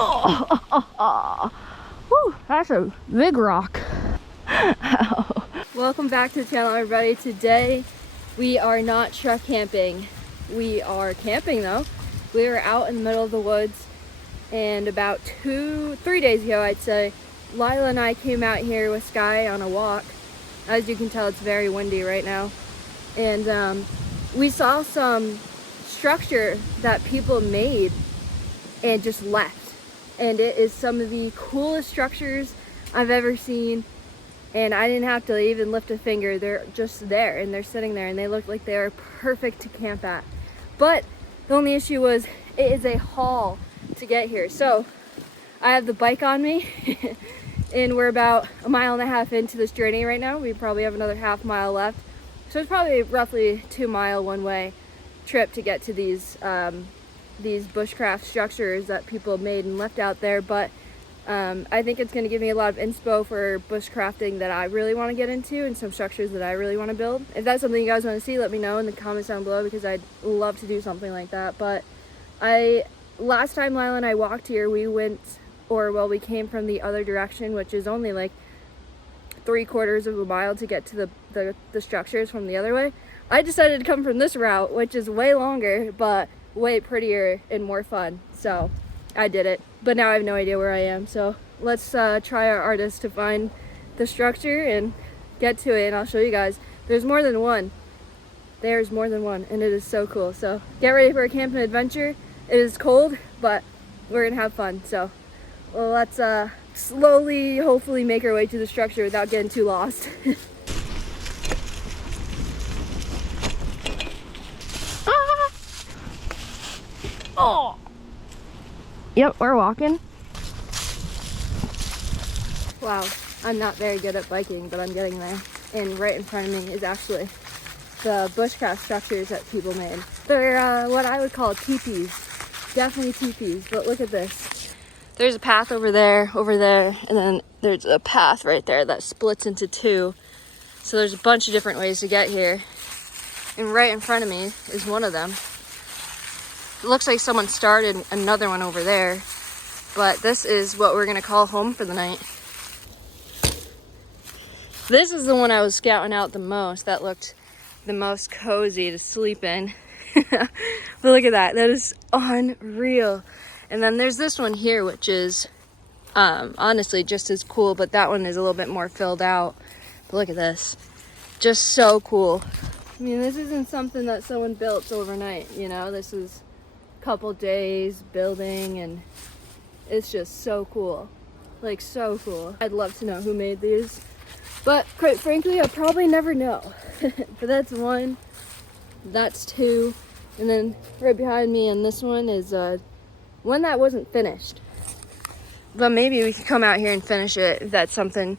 Oh, whew, that's a big rock. Welcome back to the channel, everybody. Today we are not truck camping. We are camping though. We were out in the middle of the woods, and about 3 days ago, I'd say, Lila and I came out here with Sky on a walk. As you can tell, it's very windy right now. And we saw some structure that people made and just left. And it is some of the coolest structures I've ever seen. And I didn't have to even lift a finger. They're just there, and they're sitting there, and they look like they are perfect to camp at. But the only issue was it is a haul to get here. So I have the bike on me and we're about 1.5 miles into this journey right now. We probably have another half mile left. So it's probably roughly 2 mile one-way trip to get to these bushcraft structures that people made and left out there. But I think it's going to give me a lot of inspo for bushcrafting that I really want to get into, and some structures that I really want to build. If that's something you guys want to see, let me know in the comments down below, because I'd love to do something like that. But last time Lila and I walked here, we came from the other direction, which is only like 3/4 of a mile to get to the structures from the other way. I decided to come from this route, which is way longer, but way prettier and more fun. So I did it, but now I have no idea where I am. So let's try our hardest to find the structure and get to it, and I'll show you guys. There's more than one. There's more than one, and it is so cool. So get ready for a camping adventure. It is cold, but we're gonna have fun. So well, let's slowly, hopefully, make our way to the structure without getting too lost. Ah! Oh! Yep, we're walking. Wow, I'm not very good at biking, but I'm getting there. And right in front of me is actually the bushcraft structures that people made. They're what I would call teepees. Definitely teepees, but look at this. There's a path over there, and then there's a path right there that splits into two. So there's a bunch of different ways to get here. And right in front of me is one of them. It looks like someone started another one over there, but this is what we're gonna call home for the night. This is the one I was scouting out the most. That looked the most cozy to sleep in. But look at that, that is unreal. And then there's this one here, which is honestly just as cool, but that one is a little bit more filled out. But look at this, just so cool. I mean, this isn't something that someone built overnight, you know, this is a couple days building, and it's just so cool, like so cool. I'd love to know who made these, but quite frankly, I'll probably never know. But that's one, that's two, and then right behind me, and this one is one that wasn't finished. But maybe we could come out here and finish it if that's something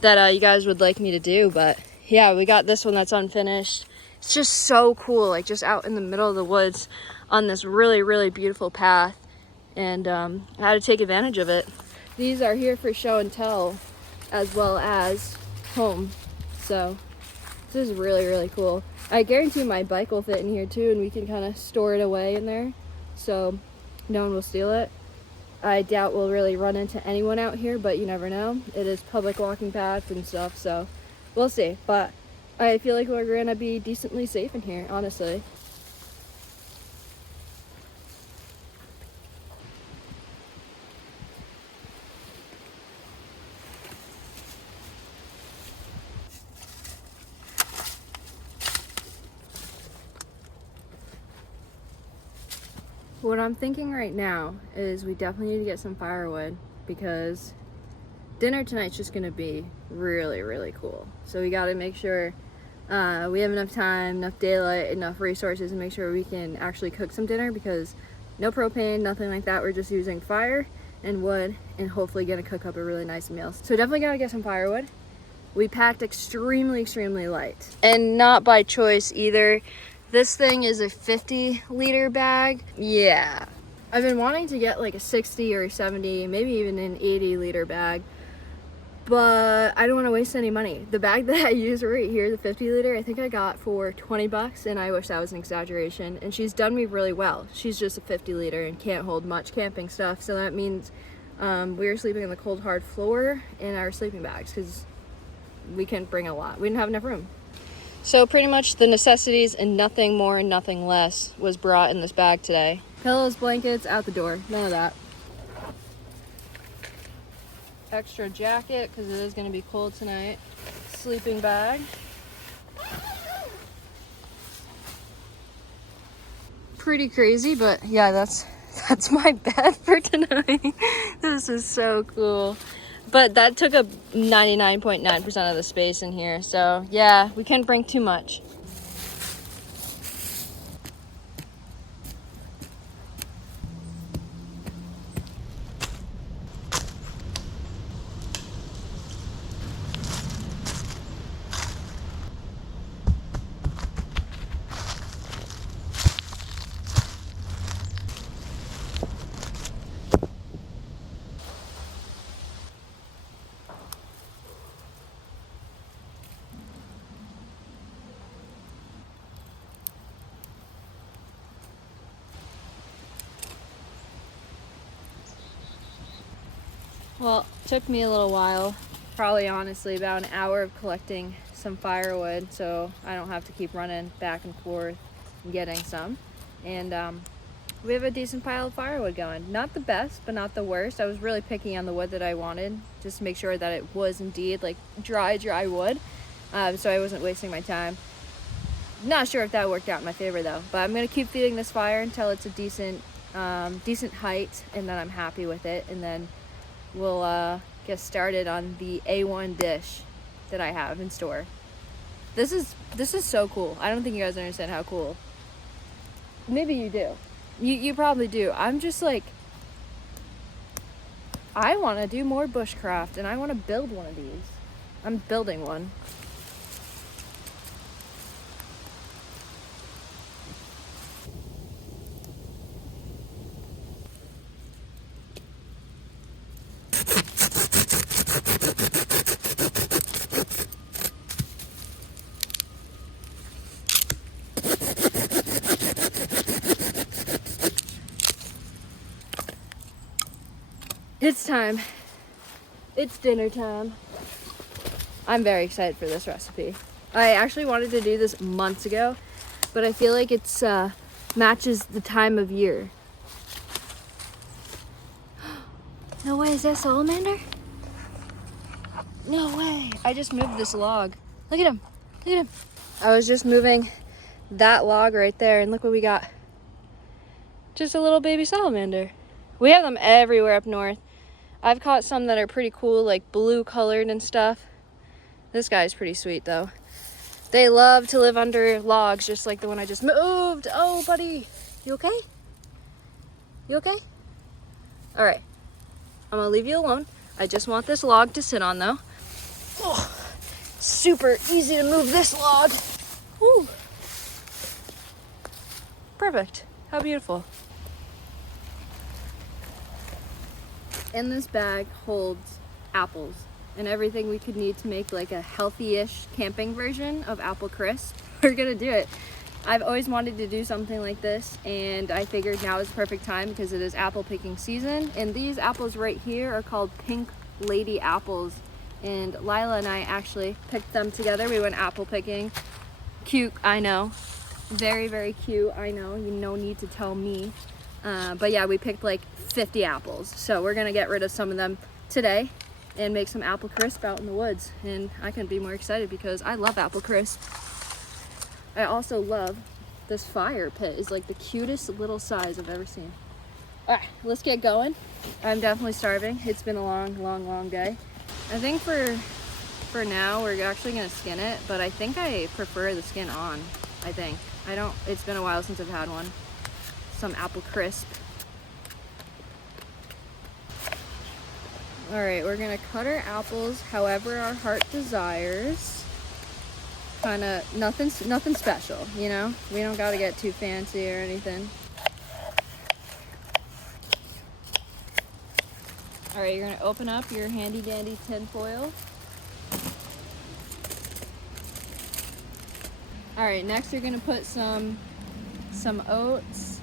that you guys would like me to do. But yeah, we got this one that's unfinished. It's just so cool, like just out in the middle of the woods on this really, really beautiful path. And I had to take advantage of it. These are here for show and tell as well as home. So this is really, really cool. I guarantee my bike will fit in here too, and we can kind of store it away in there so no one will steal it. I doubt we'll really run into anyone out here, but you never know. It is public walking paths and stuff, so we'll see. But I feel like we're gonna be decently safe in here, honestly. What I'm thinking right now is we definitely need to get some firewood, because dinner tonight's just gonna be really, really cool. So we gotta make sure we have enough time, enough daylight, enough resources to make sure we can actually cook some dinner, because no propane, nothing like that. We're just using fire and wood, and hopefully gonna cook up a really nice meal. So definitely gotta get some firewood. We packed extremely, extremely light, and not by choice either. This thing is a 50-liter bag. Yeah. I've been wanting to get like a 60 or 70, maybe even an 80-liter bag, but I don't want to waste any money. The bag that I use right here, the 50 liter, I think I got for 20 bucks, and I wish that was an exaggeration. And she's done me really well. She's just a 50 liter and can't hold much camping stuff, so that means we were sleeping on the cold hard floor in our sleeping bags because we couldn't bring a lot. We didn't have enough room. So pretty much the necessities and nothing more and nothing less was brought in this bag today. Pillows, blankets, out the door. None of that. Extra jacket because it is going to be cold tonight. Sleeping bag. Pretty crazy, but yeah, that's my bed for tonight. This is so cool. But that took up 99.9% of the space in here. So yeah, we couldn't bring too much. Well, it took me a little while, probably honestly about an hour of collecting some firewood so I don't have to keep running back and forth and getting some. And we have a decent pile of firewood going. Not the best, but not the worst. I was really picky on the wood that I wanted just to make sure that it was indeed like dry wood, so I wasn't wasting my time. Not sure if that worked out in my favor though, but I'm gonna keep feeding this fire until it's a decent height, and then I'm happy with it, and then we'll get started on the A1 dish that I have in store. This is so cool. I don't think you guys understand how cool. Maybe you do. You probably do. I'm just like, I want to do more bushcraft and I want to build one of these. I'm building one. It's time. It's dinner time. I'm very excited for this recipe. I actually wanted to do this months ago, but I feel like it's matches the time of year. No way, is that salamander? No way. I just moved this log. Look at him. Look at him. I was just moving that log right there, and look what we got. Just a little baby salamander. We have them everywhere up north. I've caught some that are pretty cool, like blue colored and stuff. This guy's pretty sweet though. They love to live under logs, just like the one I just moved. Oh, buddy, you okay? You okay? All right, I'm gonna leave you alone. I just want this log to sit on though. Oh, super easy to move this log. Woo. Perfect, how beautiful. And this bag holds apples and everything we could need to make like a healthy-ish camping version of apple crisp. We're gonna do it. I've always wanted to do something like this, and I figured now is the perfect time because it is apple picking season. And these apples right here are called Pink Lady apples, and Lila and I actually picked them together. We went apple picking. Cute, I know. Very, very cute, I know. You no need to tell me. But yeah, we picked like 50 apples. So we're gonna get rid of some of them today and make some apple crisp out in the woods. And I couldn't be more excited because I love apple crisp. I also love this fire pit. It's like the cutest little size I've ever seen. All right, let's get going. I'm definitely starving. It's been a long day. I think for now, we're actually gonna skin it, but I think I prefer the skin on, it's been a while since I've had one. Some apple crisp. All right, we're gonna cut our apples however our heart desires. Kind of nothing special, you know? We don't gotta get too fancy or anything. All right, you're gonna open up your handy dandy tin foil. All right, next you're gonna put some oats,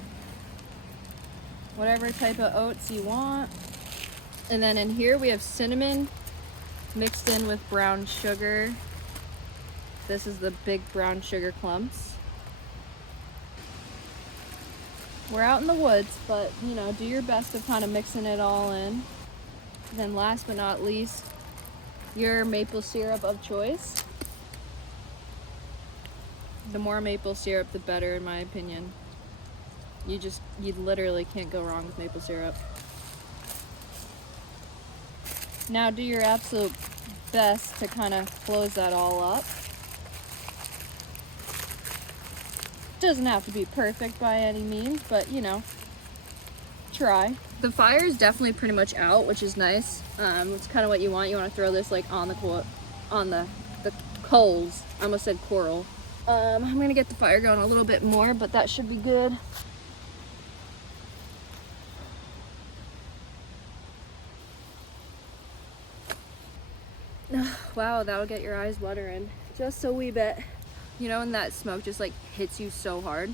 whatever type of oats you want. And then in here we have cinnamon mixed in with brown sugar. This is the big brown sugar clumps. We're out in the woods, but you know, do your best of kind of mixing it all in. And then last but not least, your maple syrup of choice. The more maple syrup, the better in my opinion. You literally can't go wrong with maple syrup. Now do your absolute best to kind of close that all up. Doesn't have to be perfect by any means, but you know, try. The fire is definitely pretty much out, which is nice. It's kind of what you want. You want to throw this like on the coals. I almost said coral. I'm gonna get the fire going a little bit more, but that should be good. Wow, that'll get your eyes watering just a wee bit. You know when that smoke just like hits you so hard?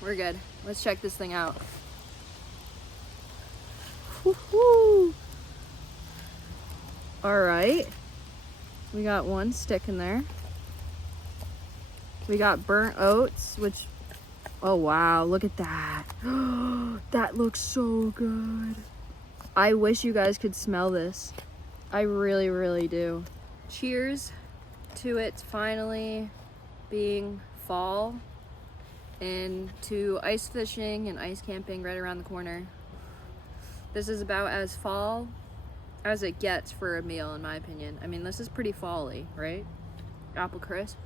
We're good. Let's check this thing out. Woohoo! All right, we got one stick in there. We got burnt oats, which, oh wow, look at that. That looks so good. I wish you guys could smell this. I really, really do. Cheers to it finally being fall and to ice fishing and ice camping right around the corner. This is about as fall as it gets for a meal, in my opinion. I mean, this is pretty fall-y, right? Apple crisp.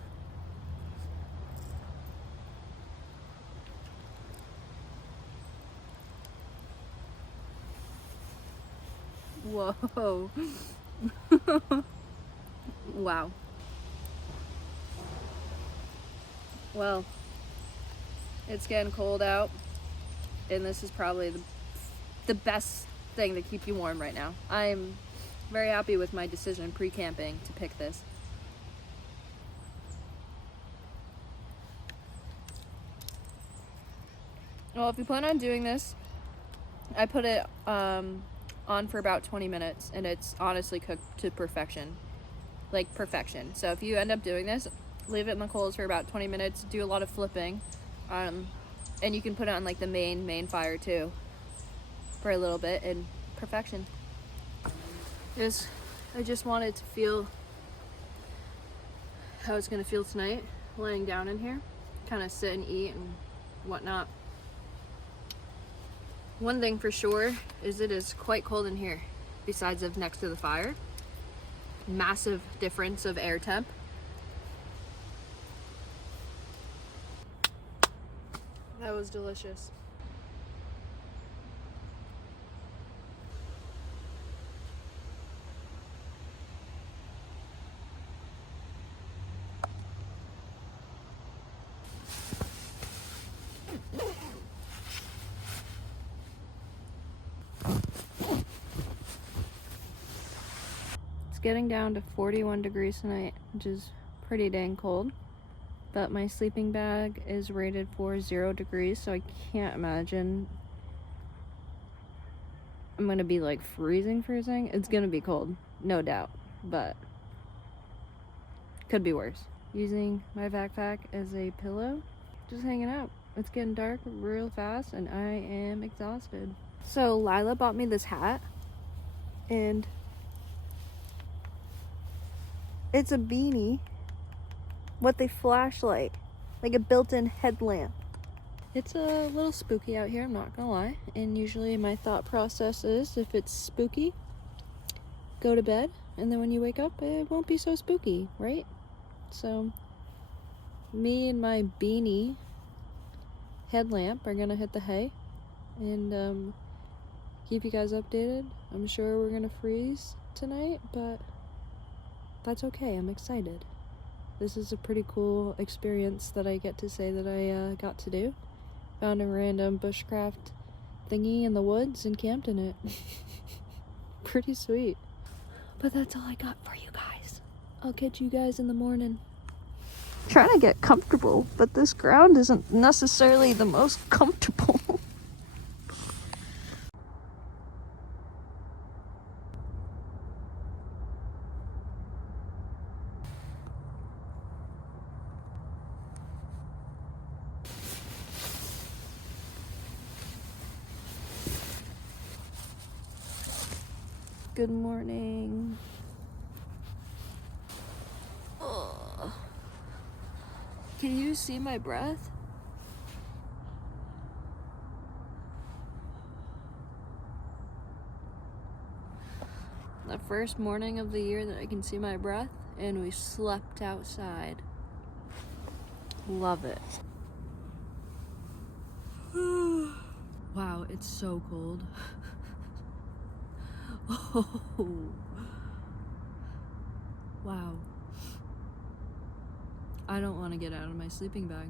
Whoa. Wow. Well, it's getting cold out, and this is probably the best thing to keep you warm right now. I'm very happy with my decision pre-camping to pick this. Well, if you plan on doing this, I put it on for about 20 minutes, and it's honestly cooked to perfection. Like perfection. So if you end up doing this, leave it in the coals for about 20 minutes, do a lot of flipping, and you can put it on like the main fire too for a little bit, and perfection. I just wanted to feel how it's gonna feel tonight laying down in here, kind of sit and eat and whatnot. One thing for sure is it is quite cold in here, besides of next to the fire. Massive difference of air temp. That was delicious. It's getting down to 41 degrees tonight, which is pretty dang cold. But my sleeping bag is rated for 0 degrees, so I can't imagine I'm gonna be like freezing. It's gonna be cold, no doubt, but could be worse. Using my backpack as a pillow, just hanging out. It's getting dark real fast and I am exhausted. So Lila bought me this hat, and it's a beanie with a flashlight, like a built-in headlamp. It's a little spooky out here, I'm not gonna lie, and usually my thought process is if it's spooky, go to bed, and then when you wake up it won't be so spooky, right? So me and my beanie headlamp are gonna hit the hay and keep you guys updated. I'm sure we're gonna freeze tonight, but that's okay, I'm excited. This is a pretty cool experience that I get to say that I got to do. Found a random bushcraft thingy in the woods and camped in it. pretty sweet. But that's all I got for you guys. I'll catch you guys in the morning. Trying to get comfortable, but this ground isn't necessarily the most comfortable. Good morning. Ugh. Can you see my breath? The first morning of the year that I can see my breath, and we slept outside. Love it. Wow, it's so cold. Oh, wow. I don't want to get out of my sleeping bag.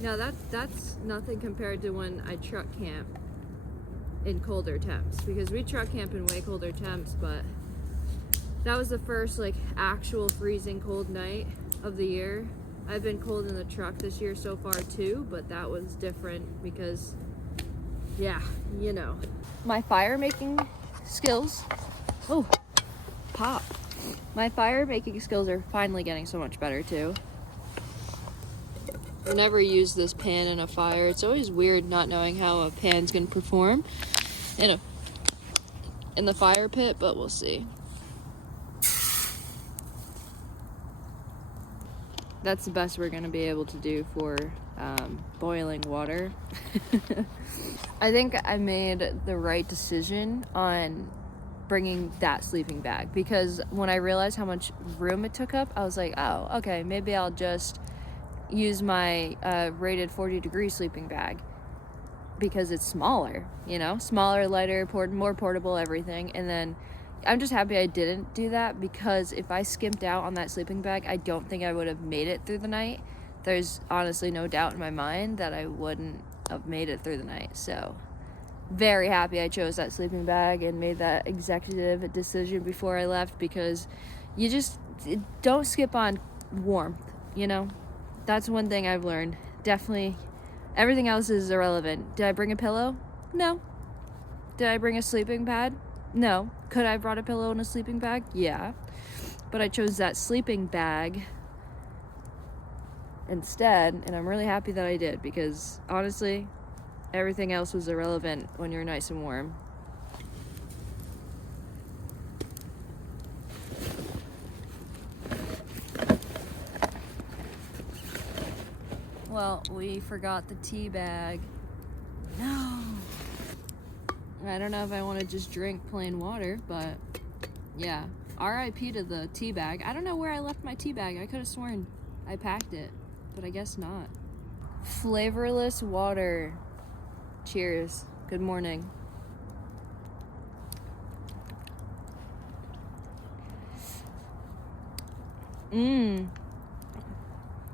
Now that's nothing compared to when I truck camp in colder temps, because we truck camp in way colder temps, but that was the first like actual freezing cold night of the year. I've been cold in the truck this year so far too, but that was different because, yeah, you know. My fire making skills, oh, pop. My fire making skills are finally getting so much better too. I've never used this pan in a fire. It's always weird not knowing how a pan's gonna perform in the fire pit, but we'll see. That's the best we're gonna be able to do for boiling water. I think I made the right decision on bringing that sleeping bag, because when I realized how much room it took up, I was like, oh, okay, maybe I'll just use my rated 40-degree sleeping bag, because it's smaller, you know, smaller, lighter, more portable, everything. And then I'm just happy I didn't do that, because if I skimped out on that sleeping bag, I don't think I would have made it through the night. There's honestly no doubt in my mind that I wouldn't have made it through the night. So very happy I chose that sleeping bag and made that executive decision before I left, because you just don't skip on warmth, you know. That's one thing I've learned. Definitely, everything else is irrelevant. Did I bring a pillow? No. Did I bring a sleeping pad? No. Could I have brought a pillow and a sleeping bag? Yeah. But I chose that sleeping bag instead, and I'm really happy that I did, because honestly, everything else was irrelevant when you're nice and warm. Well, we forgot the tea bag. No. I don't know if I want to just drink plain water, but yeah. RIP to the tea bag. I don't know where I left my tea bag. I could have sworn I packed it, but I guess not. Flavorless water. Cheers. Good morning.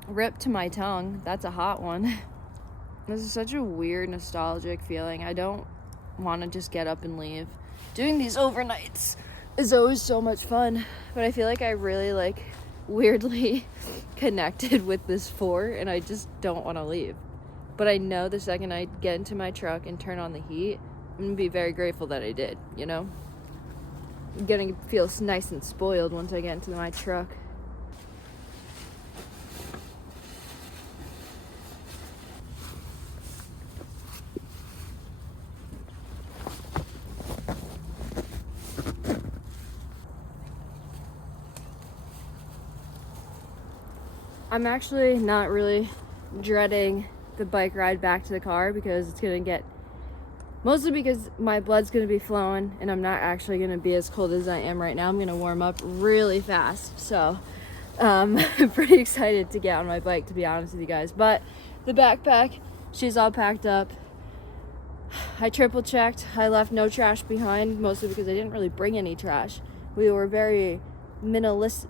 Rip to my tongue. That's a hot one. This is such a weird, nostalgic feeling. I don't want to just get up and leave. Doing these overnights is always so much fun, but I feel like I really like weirdly connected with this fort, and I just don't want to leave. But I know the second I get into my truck and turn on the heat, I'm gonna be very grateful that I did, you know? I'm gonna feel nice and spoiled once I get into my truck. I'm actually not really dreading the bike ride back to the car, because it's gonna get Mostly because my blood's gonna be flowing and I'm not actually gonna be as cold as I am right now. I'm gonna warm up really fast. So I'm pretty excited to get on my bike, to be honest with you guys. But the backpack, she's all packed up. I triple checked. I left no trash behind, mostly because I didn't really bring any trash. We were very minimalistic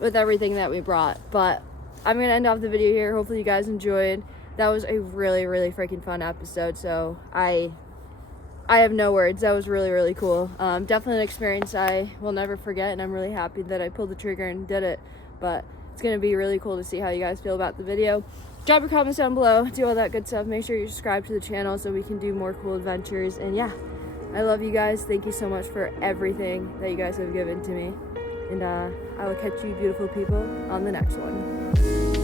with everything that we brought. But I'm gonna end off the video here. Hopefully you guys enjoyed. That was a really freaking fun episode. So I have no words. That was really cool. Definitely an experience I will never forget, and I'm really happy that I pulled the trigger and did it. But it's gonna be really cool to see how you guys feel about the video. Drop your comments down below, do all that good stuff. Make sure you subscribe to the channel so we can do more cool adventures. And yeah, I love you guys. Thank you so much for everything that you guys have given to me. And I will catch you beautiful people on the next one.